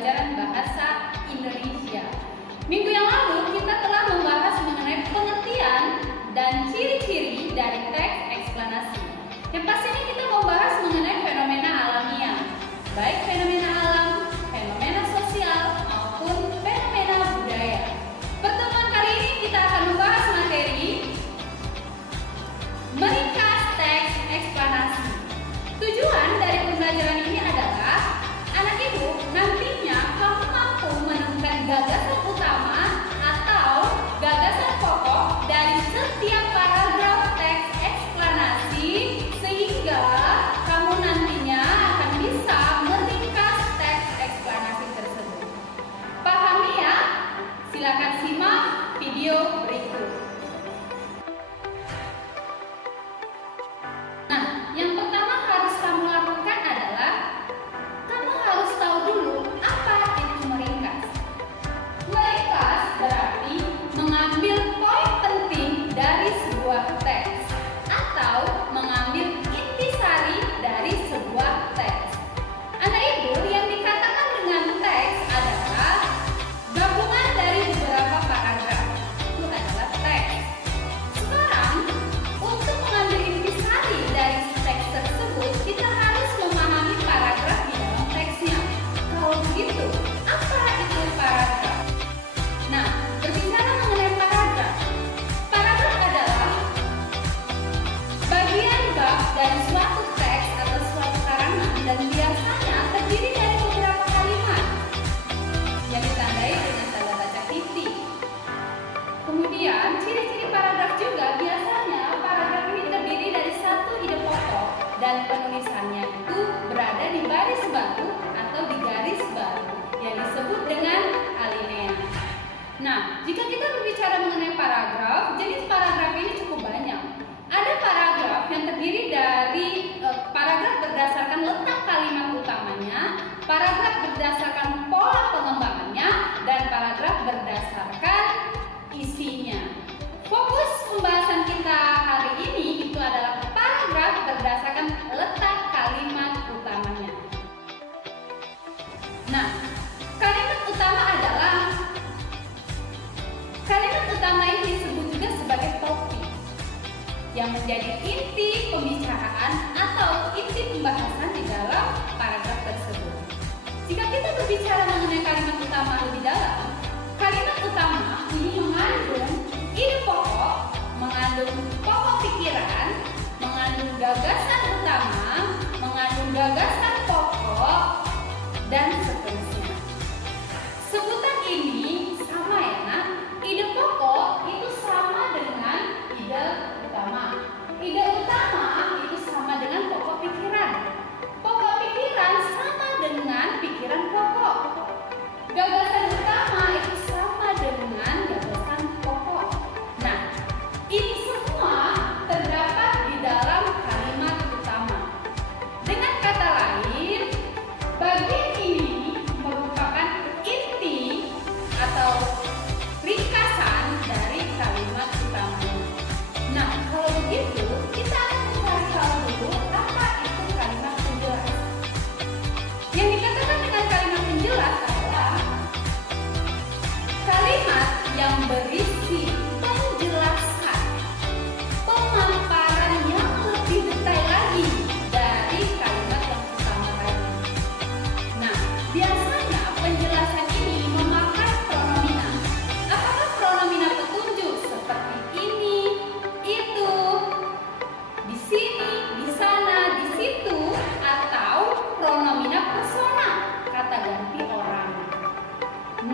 pembelajaran bahasa Indonesia. Minggu yang lalu kita telah membahas mengenai pengertian dan ciri-ciri dari teks eksplanasi. Yang pastinya kita membahas mengenai fenomena alamiah, baik fenomena alam, fenomena sosial, maupun fenomena budaya. Pertemuan kali ini kita akan membahas materi meringkas teks eksplanasi. Tujuan dari pembelajaran ini adalah anak ibu nantinya kamu mampu menemukan gagasan utama atau gagasan pokok dari setiap paragraf teks eksplanasi, sehingga kamu nantinya akan bisa meringkas teks eksplanasi tersebut. Pahami ya? Silakan simak video berikut. Nah, yang pertama harus kamu lakukan adalah kamu harus tahu dulu apa itu meringkas. Meringkas berarti mengambil poin penting dari sebuah teks atau mengambil intisari dari sebuah teks. Anak ibu, yang dikatakan dengan teks adalah gabungan dari beberapa paragraf. Itu adalah teks. Sekarang, untuk mengambil intisari dari teks tersebut, kita harus memahami paragraf di dalam teksnya. Kalau begitu, apa itu paragraf? Nah, berbicara mengenai paragraf. Paragraf adalah bagian bab dari suatu teks atau suatu karangan dan biasanya terdiri dari beberapa kalimat yang ditandai dengan tanda baca titik. Kemudian, ciri-ciri paragraf juga biasanya paragraf ini terdiri dari satu ide pokok dan penulisannya itu berada di baris baku atau di garis baku yang disebut dengan alinea. Nah, jika kita berbicara mengenai paragraf, jenis paragraf ini cukup banyak. Ada paragraf yang terdiri dari paragraf berdasarkan letak kalimat utamanya, paragraf berdasarkan pola pengembangannya, dan paragraf berdasarkan isinya. Fokus pembahasan kita hari ini itu adalah paragraf berdasarkan letak kalimat utamanya. Nah, kalimat utama adalah kalimat utama ini disebut juga sebagai topik yang menjadi inti pembicaraan atau inti pembahasan di dalam paragraf tersebut. Jika kita berbicara mengenai kalimat utama lebih dalam, kalimat utama ini mengandung ide pokok, mengandung pokok pikiran, mengandung gagasan utama, mengandung gagasan pokok, dan seterusnya. Sebutan ini sama ya nak, ide pokok itu sama dengan ide utama. Ide utama itu sama dengan pokok pikiran. Pokok pikiran sama dengan pikiran pokok. Gagasan utama itu sama dengan gagasan pokok. Nah, ini semua terdapat di dalam kalimat utama. Dengan kata lain, bagian ini merupakan inti atau ringkasan dari kalimat utamanya. Nah, kalau begitu, kita akan mencari tahu dulu apa itu kalimat penjelas. Yang dikatakan dengan kalimat penjelas adalah kalimat yang berisi penjelasan, pemaparan yang lebih detail lagi dari kalimat yang utama tadi. Nah, biasanya penjelasan ini memakai pronomina. Apakah pronomina petunjuk seperti ini, itu, di sini, di sana, di situ, atau pronomina persona, kata ganti orang.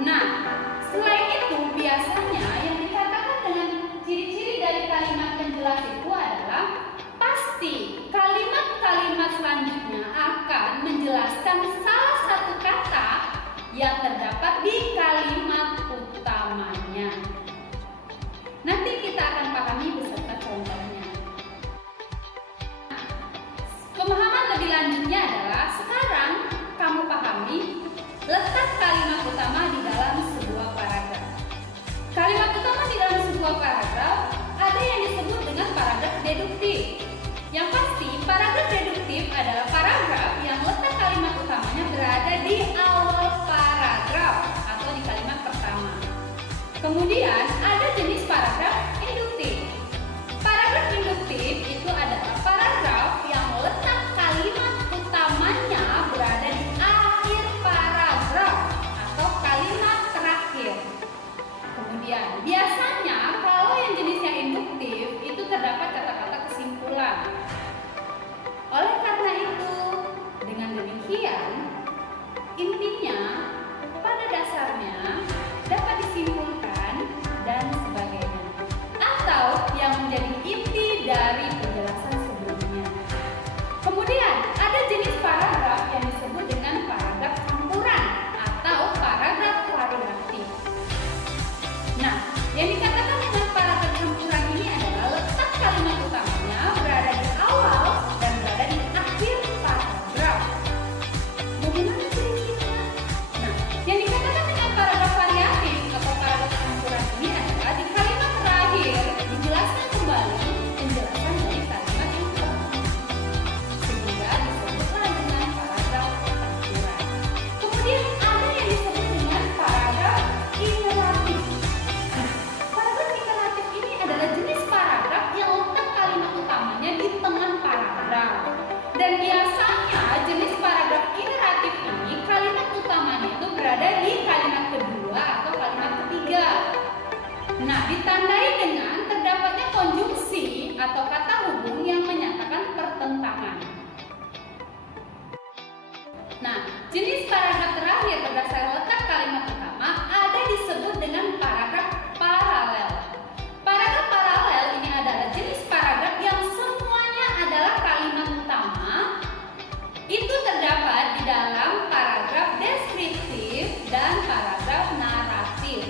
Nah, selain itu biasanya yang dikatakan dengan ciri-ciri dari kalimat penjelas itu adalah pasti kalimat-kalimat selanjutnya akan menjelaskan salah satu kata yang terdapat di kalimat utamanya. Nanti kita akan pahami beserta contohnya. Pemahaman lebih lanjutnya adalah sekarang kamu pahami letak kalimat utama di dalam sebuah paragraf. Kalimat utama di dalam sebuah paragraf ada yang disebut dengan paragraf deduktif. Yang pasti, paragraf deduktif adalah paragraf yang letak kalimat utamanya berada di awal paragraf. Kemudian ada jenis paragraf induktif. Paragraf induktif itu adalah paragraf yang letak kalimat utamanya berada di akhir paragraf atau kalimat terakhir. Kemudian biasanya kalau yang jenisnya induktif itu terdapat kata-kata kesimpulan. Oleh karena itu, dengan demikian, intinya pada dasarnya dapat disimpulkan dan sebagainya, atau yang menjadi inti dari penjelasan sebelumnya. Kemudian ada jenis paragraf yang disebut dengan paragraf campuran atau paragraf variatif. Nah, yang dikatakan dengan paragraf campuran ini adalah letak kalimat utamanya berada di awal dan berada di akhir paragraf. Bagaimana ciri-cirinya? Nah, yang dikatakan dengan paragraf variatif atau paragraf campuran ini adalah di kalimat terakhir dijelaskan kembali penjelasan dari kalimat yang pertama, sehingga disebutlah dengan paragraf campuran. Kemudian ada yang disebut dengan paragraf iteratif. Nah, paragraf iteratif ini adalah jenis paragraf yang letak kalimat utamanya di tengah paragraf. Dan biasanya jenis paragraf iteratif ini kalimat utamanya itu berada di kalimat kedua atau kalimat ketiga. Nah, ditandai dengan terdapatnya konjungsi atau kata hubung yang menyatakan pertentangan. Nah, jenis paragraf terakhir berdasarkan letak kalimat utama ada disebut dengan paragraf paralel. Paragraf paralel ini adalah jenis paragraf yang semuanya adalah kalimat utama. Itu terdapat di dalam paragraf deskriptif dan paragraf naratif.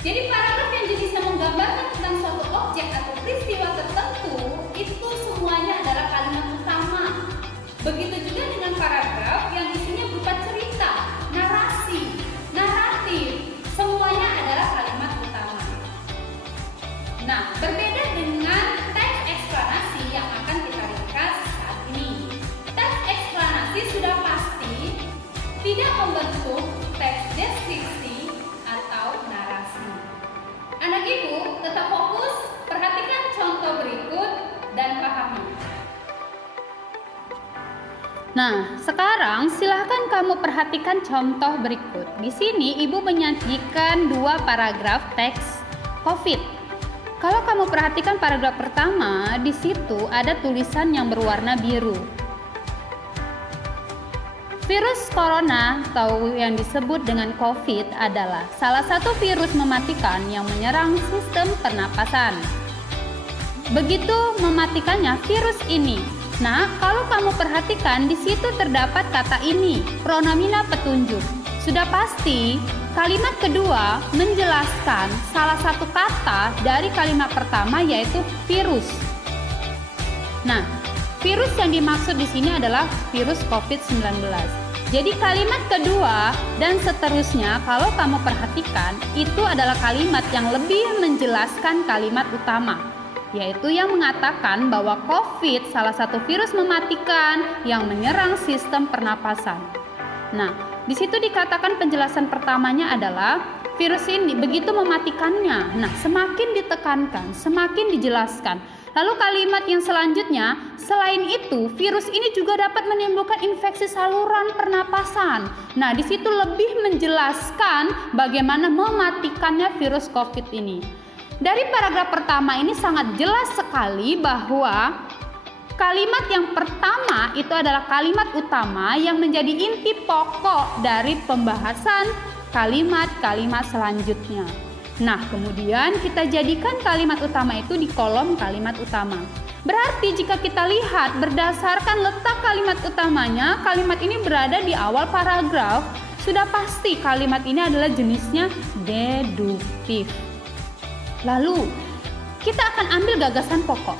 Jadi paragraf yang jenisnya menggambarkan tentang suatu objek atau peristiwa tertentu itu semuanya adalah kalimat utama. Begitu juga dengan paragraf yang isinya berupa cerita, narasi, naratif, semuanya adalah kalimat utama. Nah, berbeda dengan teks eksplanasi yang akan kita ringkas saat ini. Teks eksplanasi sudah pasti tidak membentuk teks deskripsi atau narasi. Anak ibu tetap fokus, perhatikan contoh berikut dan pahami. Nah, sekarang silahkan kamu perhatikan contoh berikut. Di sini ibu menyajikan dua paragraf teks COVID. Kalau kamu perhatikan paragraf pertama, di situ ada tulisan yang berwarna biru. Virus corona atau yang disebut dengan COVID adalah salah satu virus mematikan yang menyerang sistem pernapasan. Begitu mematikannya virus ini. Nah, kalau kamu perhatikan di situ terdapat kata ini, pronomina petunjuk. Sudah pasti kalimat kedua menjelaskan salah satu kata dari kalimat pertama yaitu virus. Nah, virus yang dimaksud di sini adalah virus COVID-19. Jadi kalimat kedua dan seterusnya kalau kamu perhatikan itu adalah kalimat yang lebih menjelaskan kalimat utama, yaitu yang mengatakan bahwa COVID salah satu virus mematikan yang menyerang sistem pernapasan. Nah, di situ dikatakan penjelasan pertamanya adalah virus ini begitu mematikannya. Nah, semakin ditekankan, semakin dijelaskan. Lalu kalimat yang selanjutnya, selain itu virus ini juga dapat menimbulkan infeksi saluran pernapasan. Nah, di situ lebih menjelaskan bagaimana mematikannya virus COVID ini. Dari paragraf pertama ini sangat jelas sekali bahwa kalimat yang pertama itu adalah kalimat utama yang menjadi inti pokok dari pembahasan kalimat-kalimat selanjutnya. Nah, kemudian kita jadikan kalimat utama itu di kolom kalimat utama. Berarti jika kita lihat berdasarkan letak kalimat utamanya, kalimat ini berada di awal paragraf, sudah pasti kalimat ini adalah jenisnya deduktif. Lalu, kita akan ambil gagasan pokok.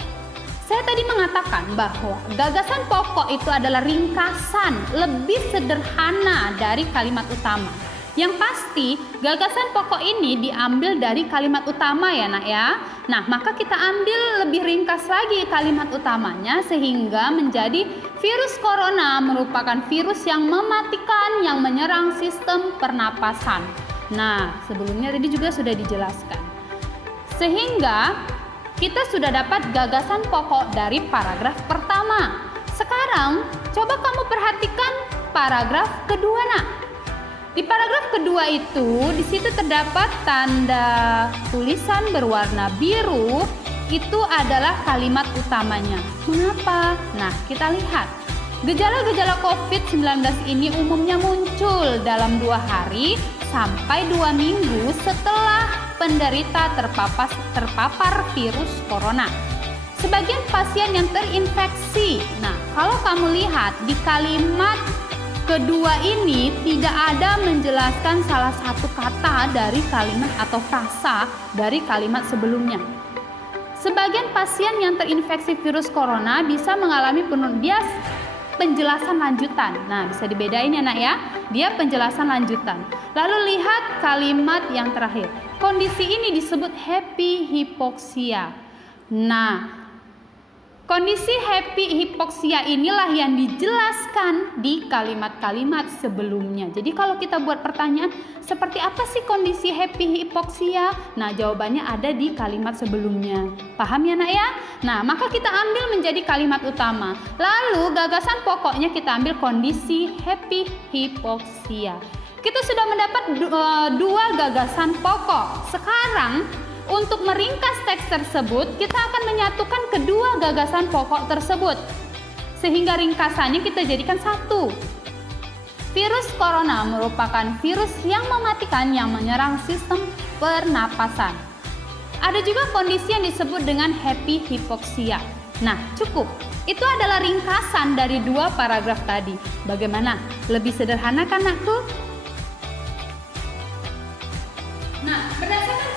Saya tadi mengatakan bahwa gagasan pokok itu adalah ringkasan lebih sederhana dari kalimat utama. Yang pasti gagasan pokok ini diambil dari kalimat utama ya nak ya. Nah, maka kita ambil lebih ringkas lagi kalimat utamanya sehingga menjadi virus corona merupakan virus yang mematikan yang menyerang sistem pernapasan. Nah, sebelumnya tadi juga sudah dijelaskan. Sehingga kita sudah dapat gagasan pokok dari paragraf pertama. Sekarang coba kamu perhatikan paragraf kedua, Nak. Di paragraf kedua itu, di situ terdapat tanda tulisan berwarna biru. Itu adalah kalimat utamanya. Mengapa? Nah, kita lihat. Gejala-gejala COVID-19 ini umumnya muncul dalam 2 hari sampai 2 minggu setelah penderita terpapar virus corona. Sebagian pasien yang terinfeksi. Nah, kalau kamu lihat di kalimat kedua ini tidak ada menjelaskan salah satu kata dari kalimat atau frasa dari kalimat sebelumnya. Sebagian pasien yang terinfeksi virus corona bisa mengalami penjelasan lanjutan. Nah, bisa dibedain ya, Nak ya. Dia penjelasan lanjutan. Lalu lihat kalimat yang terakhir. Kondisi ini disebut happy hypoxia. Nah, kondisi happy hypoxia inilah yang dijelaskan di kalimat-kalimat sebelumnya. Jadi kalau kita buat pertanyaan, seperti apa sih kondisi happy hypoxia? Nah, jawabannya ada di kalimat sebelumnya. Paham ya, Nak ya? Nah, maka kita ambil menjadi kalimat utama. Lalu gagasan pokoknya kita ambil kondisi happy hypoxia. Kita sudah mendapat 2 gagasan pokok. Sekarang untuk meringkas teks tersebut, kita akan menyatukan kedua gagasan pokok tersebut. Sehingga ringkasannya kita jadikan satu. Virus corona merupakan virus yang mematikan yang menyerang sistem pernapasan. Ada juga kondisi yang disebut dengan happy hypoxia. Nah, cukup. Itu adalah ringkasan dari 2 paragraf tadi. Bagaimana? Lebih sederhana kan, Nakku? Nah, berdasarkan